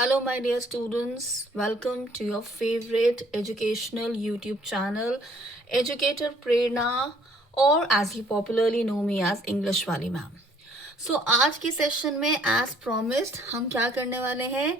Hello, my dear students. Welcome to your favorite educational YouTube channel, Educator Prerna, or as you popularly know me as English वाली ma'am. So आज के session में as promised हम क्या करने वाले हैं?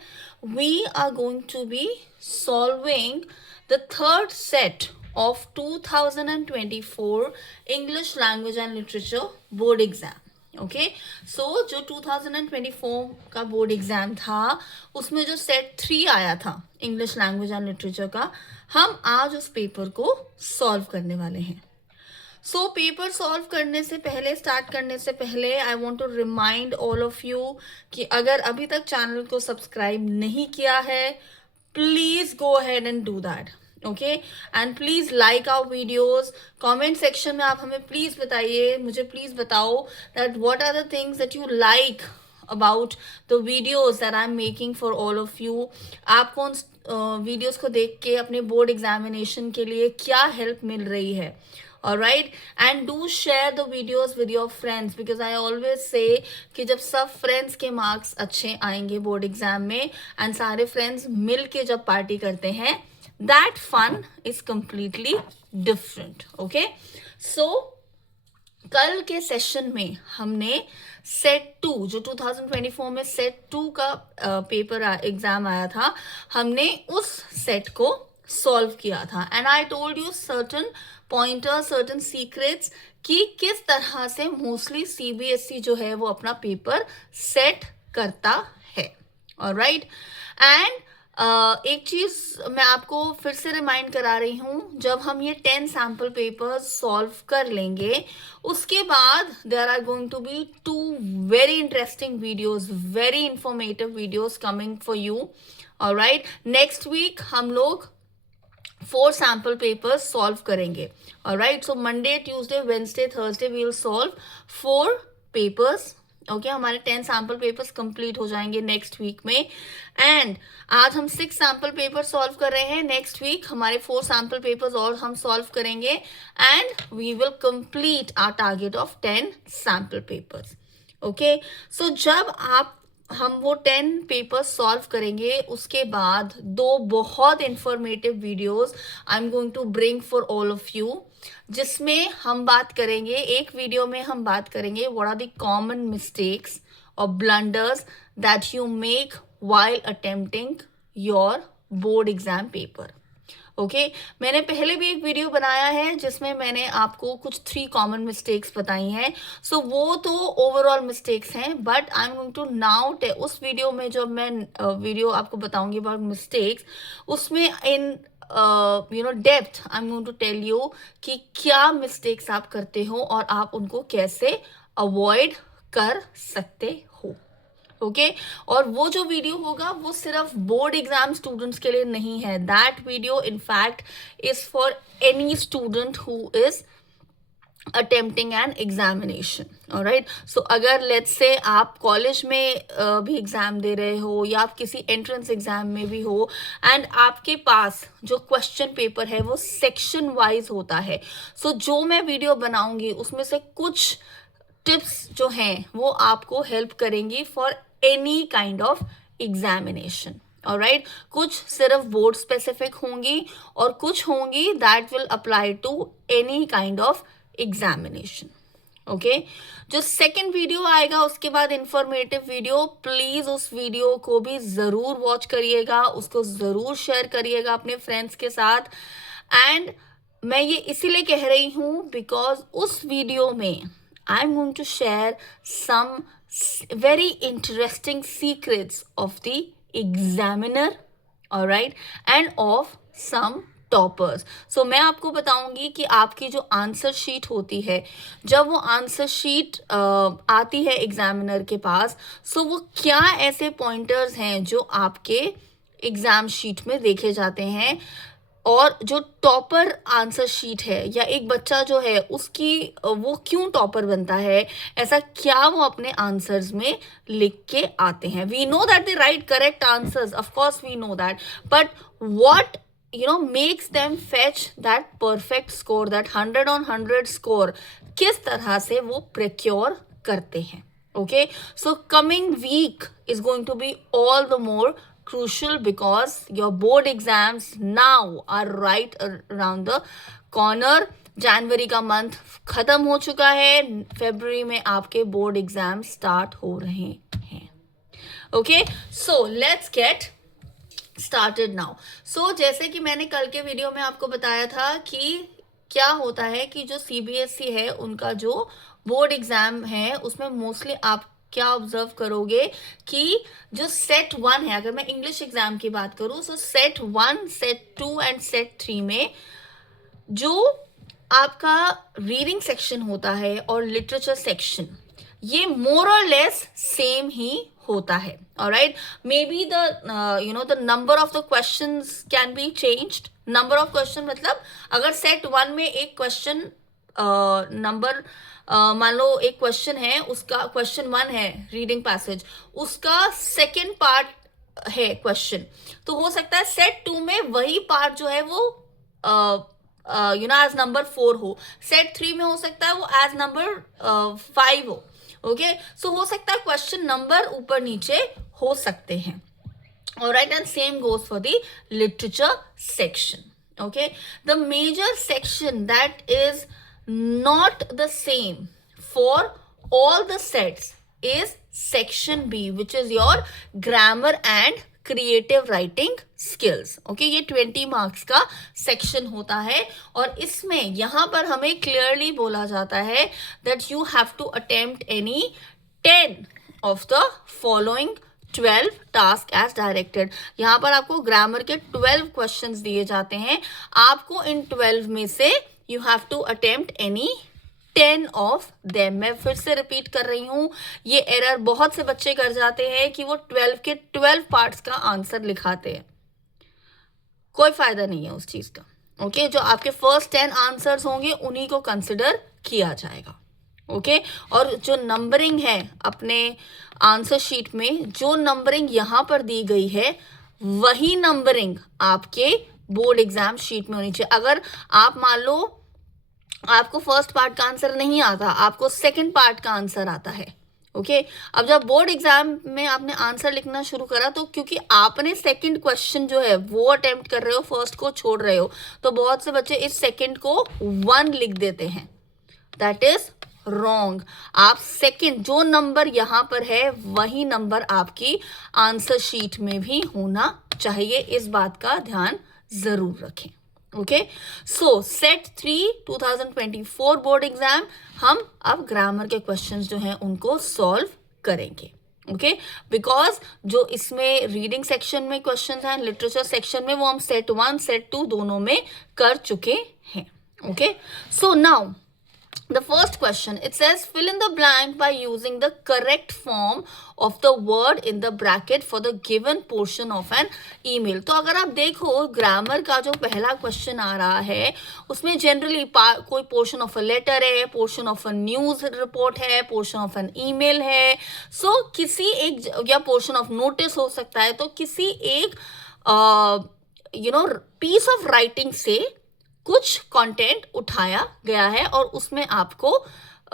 We are going to be solving the third set of 2024 English Language and Literature board exam. Okay so जो 2024 का बोर्ड एग्जाम था उसमें जो सेट 3 आया था इंग्लिश लैंग्वेज एंड लिटरेचर का, हम आज उस पेपर को सॉल्व करने वाले हैं. सो पेपर सॉल्व करने से पहले, स्टार्ट करने से पहले I want to remind all of you कि अगर अभी तक चैनल को सब्सक्राइब नहीं किया है, please go ahead and do that. Okay and please like our videos. Comment section में आप हमें प्लीज बताइए, मुझे प्लीज बताओ that what are the things that you like about the videos that I'm making for all of you. आपको उन videos को देख के अपने बोर्ड एग्जामिनेशन के लिए क्या हेल्प मिल रही है. Alright, and do share the videos with your friends because I always say कि जब सब फ्रेंड्स के मार्क्स अच्छे आएंगे बोर्ड एग्जाम में एंड सारे फ्रेंड्स मिल के जब पार्टी करते हैं, that fun is completely different. Okay, so कल के सेशन में हमने सेट 2 जो 2024 में सेट 2 का पेपर एग्जाम आया था, हमने उस सेट को सॉल्व किया था. And I told you certain pointer, certain secrets कि किस तरह से मोस्टली सीबीएसई जो है वो अपना पेपर सेट करता है. ऑलराइट, एंड एक चीज मैं आपको फिर से रिमाइंड करा रही हूँ, जब हम ये 10 सैम्पल पेपर्स सॉल्व कर लेंगे उसके बाद there are going to be 2 very interesting videos, very informative videos coming for you. Alright, next week हम लोग 4 सैम्पल पेपर्स सॉल्व करेंगे. Alright, so Monday, Tuesday, Wednesday, Thursday we will solve 4 papers. Okay, हमारे 10 sample papers complete हो जाएंगे next week में. And आज हम 6 sample paper solve कर रहे हैं. नेक्स्ट वीक हमारे 4 सैम्पल पेपर्स और हम सॉल्व करेंगे and we will complete our target of 10 sample papers. Okay, so जब हम वो 10 पेपर सॉल्व करेंगे उसके बाद 2 बहुत informative videos I am going to bring for all of you, जिसमें हम बात करेंगे, एक वीडियो में हम बात करेंगे what are the common mistakes और blunders that you make while attempting your board exam paper. Okay, मैंने पहले भी एक वीडियो बनाया है जिसमें मैंने आपको कुछ 3 कॉमन मिस्टेक्स बताई हैं. सो वो तो ओवरऑल मिस्टेक्स हैं, but I am going to now उस वीडियो में जब मैं वीडियो आपको बताऊंगी अबाउट मिस्टेक्स, उसमें in depth I am going to tell you कि क्या मिस्टेक्स आप करते हो और आप उनको कैसे अवॉइड कर सकते हो. ओके, और वो जो वीडियो होगा वो सिर्फ बोर्ड एग्जाम स्टूडेंट्स के लिए नहीं है. That video in fact is for any student who is attempting an examination. Alright, so अगर लेट्स से आप कॉलेज में भी एग्जाम दे रहे हो या आप किसी एंट्रेंस एग्जाम में भी हो एंड आपके पास जो क्वेश्चन पेपर है वो सेक्शन वाइज होता है, सो जो मैं वीडियो बनाऊंगी उसमें से कुछ टिप्स जो हैं वो आपको हेल्प करेंगी for any kind of examination. Alright, कुछ सिर्फ बोर्ड स्पेसिफिक होंगी और कुछ होंगी that will apply to any kind of examination. Okay, जो सेकंड वीडियो आएगा उसके बाद इंफॉर्मेटिव वीडियो, प्लीज उस वीडियो को भी जरूर वॉच करिएगा, उसको जरूर शेयर करिएगा अपने फ्रेंड्स के साथ. एंड मैं ये इसीलिए कह रही हूँ बिकॉज उस वीडियो में I am going to share some very interesting secrets of the examiner, alright, and of some toppers. So मैं आपको बताऊंगी कि आपकी जो आंसर शीट होती है, जब वो आंसर शीट आती है एग्जामिनर के पास, सो वो क्या ऐसे पॉइंटर्स हैं जो आपके एग्जाम शीट में देखे जाते हैं, और जो टॉपर आंसर शीट है या एक बच्चा जो है उसकी वो क्यों टॉपर बनता है, ऐसा क्या वो अपने आंसर्स में लिख के आते हैं. We know that they write correct answers, of course we know that, but what makes them fetch that perfect score, that 100 on 100 score, किस तरह से वो प्रिक्योर करते हैं. Okay, so coming week is going to be all the more crucial because your board exams now are right around the corner. जनवरी का month खत्म हो चुका है, फरवरी में आपके बोर्ड एग्जाम स्टार्ट हो रहे हैं. Okay, so let's get started now. So जैसे कि मैंने कल के वीडियो में आपको बताया था कि क्या होता है कि जो CBSE है उनका जो बोर्ड एग्जाम है उसमें मोस्टली आप क्या ऑब्जर्व करोगे कि जो सेट 1 है, अगर मैं इंग्लिश एग्जाम की बात करूं, सो सेट 1, सेट 2 एंड सेट 3 में जो आपका रीडिंग सेक्शन होता है और लिटरेचर सेक्शन, ये मोर और लेस सेम ही होता है. Alright, may be the number of the questions can be changed. Number of question मतलब अगर सेट 1 में एक क्वेश्चन नंबर मान लो एक क्वेश्चन है, उसका क्वेश्चन 1 है रीडिंग पैसेज, उसका सेकेंड पार्ट है क्वेश्चन, तो हो सकता है सेट 2 में वही पार्ट जो है वो एज नंबर 4 हो, सेट 3 में हो सकता है वो एज नंबर 5 हो. ओके, सो हो सकता है क्वेश्चन नंबर ऊपर नीचे हो सकते हैं. Alright, and same goes for the literature section. Okay, the major section that is not the same for all the sets is section B, which is your grammar and creative writing skills. Okay, ये 20 marks का section होता है और इसमें यहाँ पर हमें clearly बोला जाता है that you have to attempt any 10 of the following 12 task as directed. यहाँ पर आपको ग्रामर के 12 क्वेश्चंस दिए जाते हैं. आपको इन 12 में से you have to attempt any 10 of them. मैं फिर से रिपीट कर रही हूँ, ये एरर बहुत से बच्चे कर जाते हैं कि वो 12 के 12 पार्ट्स का आंसर लिखाते हैं. कोई फायदा नहीं है उस चीज का. ओके, जो आपके फर्स्ट 10 आंसर्स होंगे उन्हीं को कंसिडर किया जाएगा. ओके, और जो नंबरिंग है अपने आंसर शीट में, जो नंबरिंग यहाँ पर दी गई है वही नंबरिंग आपके बोर्ड एग्जाम शीट में होनी चाहिए. अगर आप मान लो आपको फर्स्ट पार्ट का आंसर नहीं आता, आपको सेकंड पार्ट का आंसर आता है. ओके, अब जब बोर्ड एग्जाम में आपने आंसर लिखना शुरू करा तो क्योंकि आपने सेकंड क्वेश्चन जो है वो अटेम्प्ट कर रहे हो, फर्स्ट को छोड़ रहे हो, तो बहुत से बच्चे इस सेकंड को 1 लिख देते हैं. That is wrong. आप सेकंड जो नंबर यहाँ पर है वही नंबर आपकी आंसर शीट में भी होना चाहिए. इस बात का ध्यान जरूर रखें. ओके, सो सेट 3 2024 बोर्ड एग्जाम हम अब ग्रामर के क्वेश्चंस जो हैं उनको सॉल्व करेंगे. ओके, बिकॉज जो इसमें रीडिंग सेक्शन में क्वेश्चंस हैं, लिटरेचर सेक्शन में, वो हम सेट 1 सेट 2 दोनों में कर चुके हैं. Okay, so now the first question, it says fill in the blank by using the correct form of the word in the bracket for the given portion of an email. तो अगर आप देखो grammar का जो पहला question आ रहा है उसमें जनरली कोई पोर्शन ऑफ अ लेटर है, portion of a news report है, पोर्शन ऑफ एन ईमेल है, सो किसी एक या पोर्शन ऑफ नोटिस हो सकता है. तो किसी एक पीस ऑफ राइटिंग से कुछ कंटेंट उठाया गया है और उसमें आपको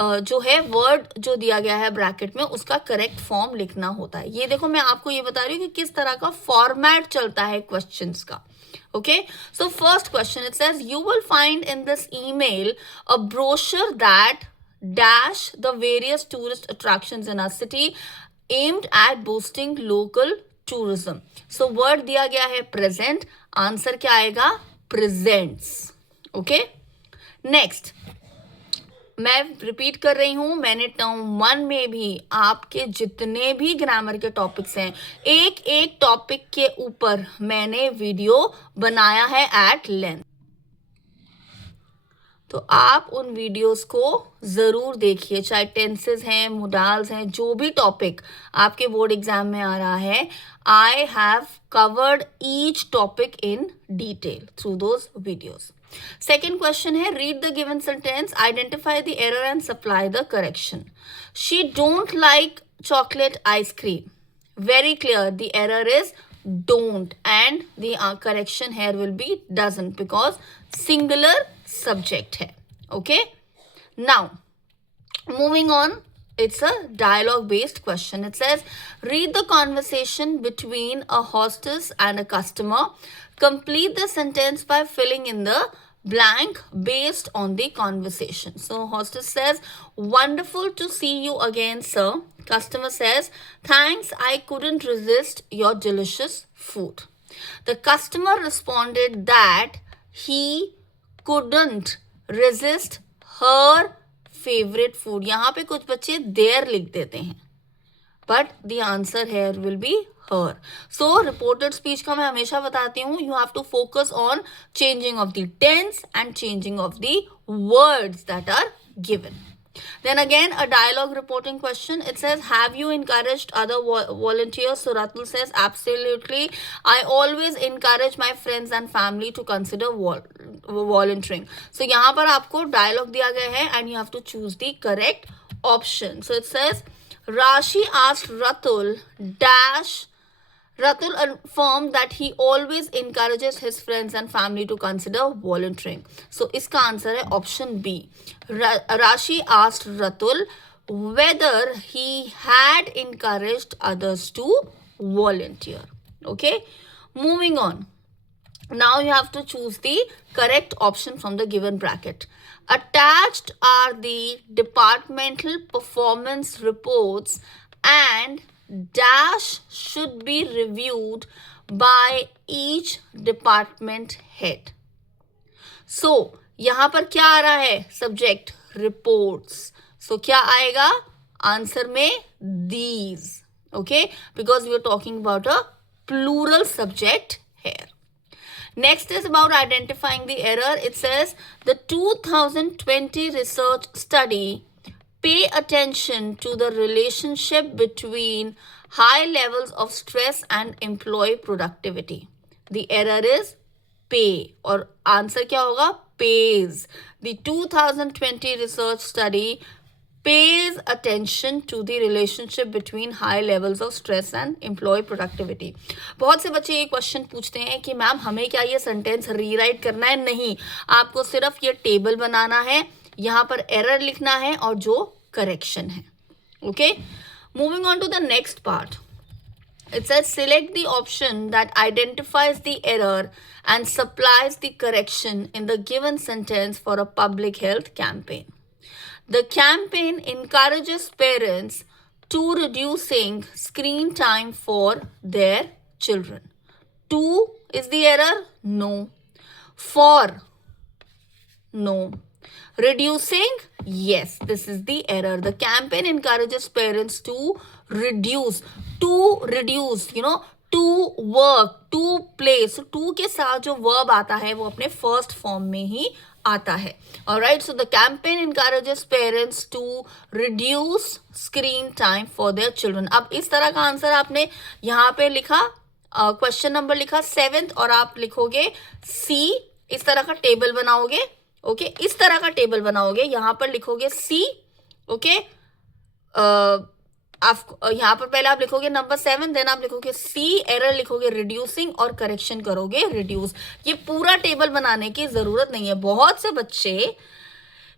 जो है वर्ड जो दिया गया है ब्रैकेट में उसका करेक्ट फॉर्म लिखना होता है. ये देखो मैं आपको ये बता रही हूँ कि किस तरह का फॉर्मेट चलता है क्वेश्चंस का. Okay, so first question, it says you will find in this email a brochure that dash the various tourist attractions in a city aimed at boosting local tourism. So word दिया गया है present, answer क्या आएगा? Presents. Okay, next मैं repeat कर रही हूं, मैंने टर्म 1 में भी आपके जितने भी ग्रामर के टॉपिक्स हैं एक एक टॉपिक के ऊपर मैंने वीडियो बनाया है एट लेंथ. तो आप उन वीडियोस को ज़रूर देखिए, चाहे टेंसेस हैं, मोडाल्स हैं, जो भी टॉपिक आपके बोर्ड एग्जाम में आ रहा है, I have covered each topic in detail through those videos. Second question है, read the given sentence, identify the error and supply the correction. She don't like chocolate ice cream. Very clear, the error is don't and the correction here will be doesn't because singular subject है. Okay, now moving on It's a dialogue based question. It says, read the conversation between a hostess and a customer. Complete the sentence by filling in the blank based on the conversation. So, hostess says, wonderful to see you again, sir. Customer says, thanks, I couldn't resist your delicious food. The customer responded that he couldn't resist her favorite food. यहाँ पे कुछ बच्चे देर लिख देते हैं, but the answer here will be her. So reported speech का मैं हमेशा बताती हूँ, you have to focus on changing of the tense and changing of the words that are given. Then again, a dialogue reporting question. It says, have you encouraged other volunteers? So Ratul says, absolutely. I always encourage my friends and family to consider volunteering. So यहाँ पर आपको dialogue दिया गया है and you have to choose the correct option. So it says, Rashi asked Ratul dash. Ratul affirmed that he always encourages his friends and family to consider volunteering. So, इसका answer है option B. Rashi asked Ratul whether he had encouraged others to volunteer. Okay, moving on. Now you have to choose the correct option from the given bracket. Attached are the departmental performance reports and dash should be reviewed by each department head. So, यहाँ पर क्या आ रहा है? Subject reports. So, क्या आएगा? Answer में these. Okay? Because we are talking about a plural subject here. Next is about identifying the error. It says the 2020 research study pay attention to the relationship between high levels of stress and employee productivity. The error is pay और answer क्या होगा? Pays. The 2020 research study pays attention to the relationship between high levels of stress and employee productivity. बहुत से बच्चे ये question पूछते हैं कि मैम हमें क्या ये सेंटेंस रीराइट करना है? नहीं, आपको सिर्फ ये टेबल बनाना है, यहाँ पर एरर लिखना है और जो करेक्शन है. Okay, moving on to the next part. It says select the option that identifies the error and supplies the correction in the given sentence for a public health campaign. The campaign encourages parents to reducing screen time for their children. To is the error? No. For? No. Reducing? Yes, this is the error. The campaign encourages parents to reduce, to work, to play. So, to के साथ जो verb आता है वो अपने first form में ही आता है. Alright, so the campaign encourages parents to reduce screen time for their children. अब इस तरह का आंसर आपने यहाँ पे लिखा, क्वेश्चन नंबर लिखा 7th और आप लिखोगे C. इस तरह का टेबल बनाओगे. ओके, इस तरह का टेबल बनाओगे, यहाँ पर लिखोगे C. ओके, आप यहाँ पर पहले आप लिखोगे नंबर 7, देन आप लिखोगे C, एरर लिखोगे रिड्यूसिंग और करेक्शन करोगे रिड्यूस. ये पूरा टेबल बनाने की जरूरत नहीं है. बहुत से बच्चे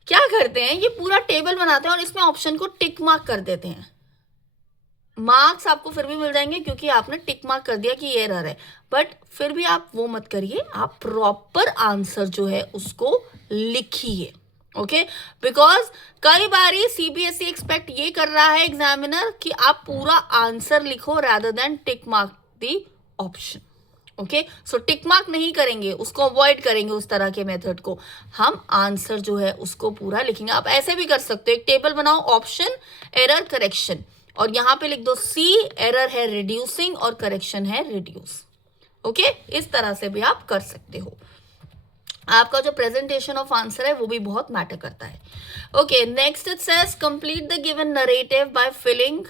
क्या करते हैं, ये पूरा टेबल बनाते हैं और इसमें ऑप्शन को टिक मार्क कर देते हैं. मार्क्स आपको फिर भी मिल जाएंगे क्योंकि आपने टिक मार्क कर दिया कि ये एरर है, बट फिर भी आप वो मत करिए, आप प्रॉपर आंसर जो है उसको लिखिए. ओके, बिकॉज कई बारी सीबीएसई एक्सपेक्ट ये कर रहा है एग्जामिनर कि आप पूरा आंसर लिखो rather than tick mark the option. Okay, so tick mark नहीं करेंगे, उसको अवॉइड करेंगे उस तरह के मेथड को. हम आंसर जो है उसको पूरा लिखेंगे. आप ऐसे भी कर सकते हो, एक टेबल बनाओ, ऑप्शन, एरर, करेक्शन, और यहाँ पे लिख दो सी, एरर है रिड्यूसिंग और करेक्शन है रिड्यूस. ओके, इस तरह से भी आप कर सकते हो. आपका जो प्रेजेंटेशन ऑफ आंसर है वो भी बहुत मैटर करता है. Okay, next it says complete the given narrative by filling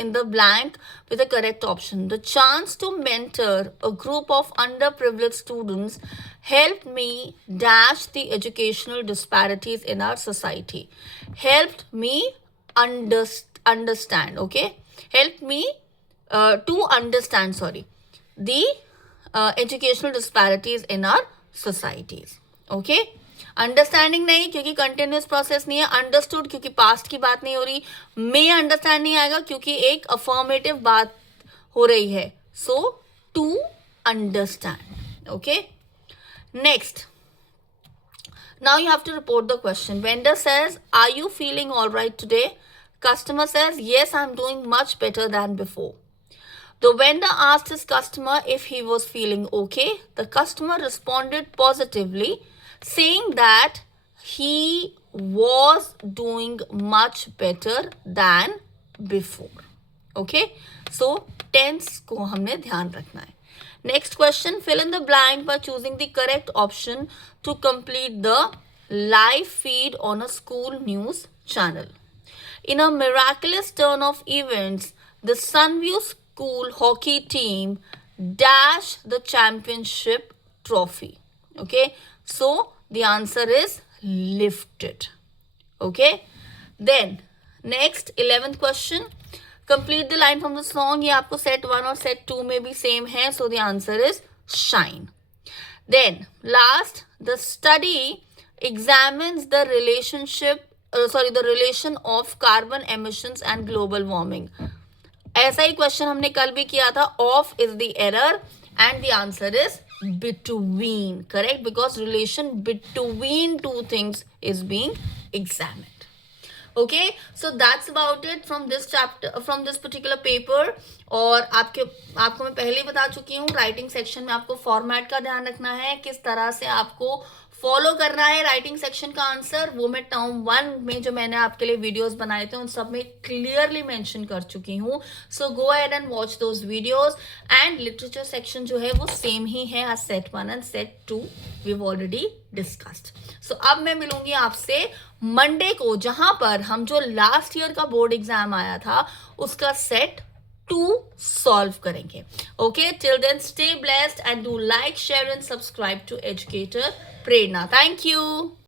in the blank with the correct option. The chance to mentor a group of underprivileged students helped me dash the educational disparities in our society. Helped me understand, okay? Helped me to understand, the educational disparities in our societies. Okay? Understanding नहीं क्योंकि continuous process नहीं है, understood क्योंकि past की बात नहीं हो रही, मे अंडरस्टैंड नहीं आएगा क्योंकि एक अफर्मेटिव बात हो रही है, so to understand. Okay, next. Now you have to report the question. Vendor says, are you feeling all right today? Customer says, yes, I'm doing much better than before. The vendor asked his customer if he was feeling okay. The customer responded positively, saying that he was doing much better than before. Okay, so tense को हमने ध्यान रखना है. Next question, fill in the blank by choosing the correct option to complete the live feed on a school news channel. In a miraculous turn of events, the Sunview School hockey team dashed the championship trophy. Okay, so the answer is lifted. Okay, then next 11th question. Complete the line from the song. ये आपको set 1 और set 2 में भी same है, so the answer is shine. Then last, the study examines the the relation of carbon emissions and global warming. ऐसा ही question हमने कल भी किया था. Off is the error and the answer is between. Correct, because relation between two things is being examined. Okay, so that's about it from this chapter, from this particular paper. और आपको मैं पहले ही बता चुकी हूँ, राइटिंग सेक्शन में आपको format का ध्यान रखना है, किस तरह से आपको फॉलो करना है राइटिंग सेक्शन का आंसर, वो मैं टर्म 1 में जो मैंने आपके लिए वीडियोस बनाए थे उन सब में क्लियरली मेंशन कर चुकी हूँ. So go ahead and watch those videos. And literature section जो है वो सेम ही है as set 1 and set 2 we have already discussed. So अब मैं मिलूंगी आपसे मंडे को, जहां पर हम जो लास्ट ईयर का बोर्ड एग्जाम आया था उसका सेट 2 सॉल्व करेंगे. Okay, till then stay blessed and do like, share and subscribe to educator Prerna. Thank you.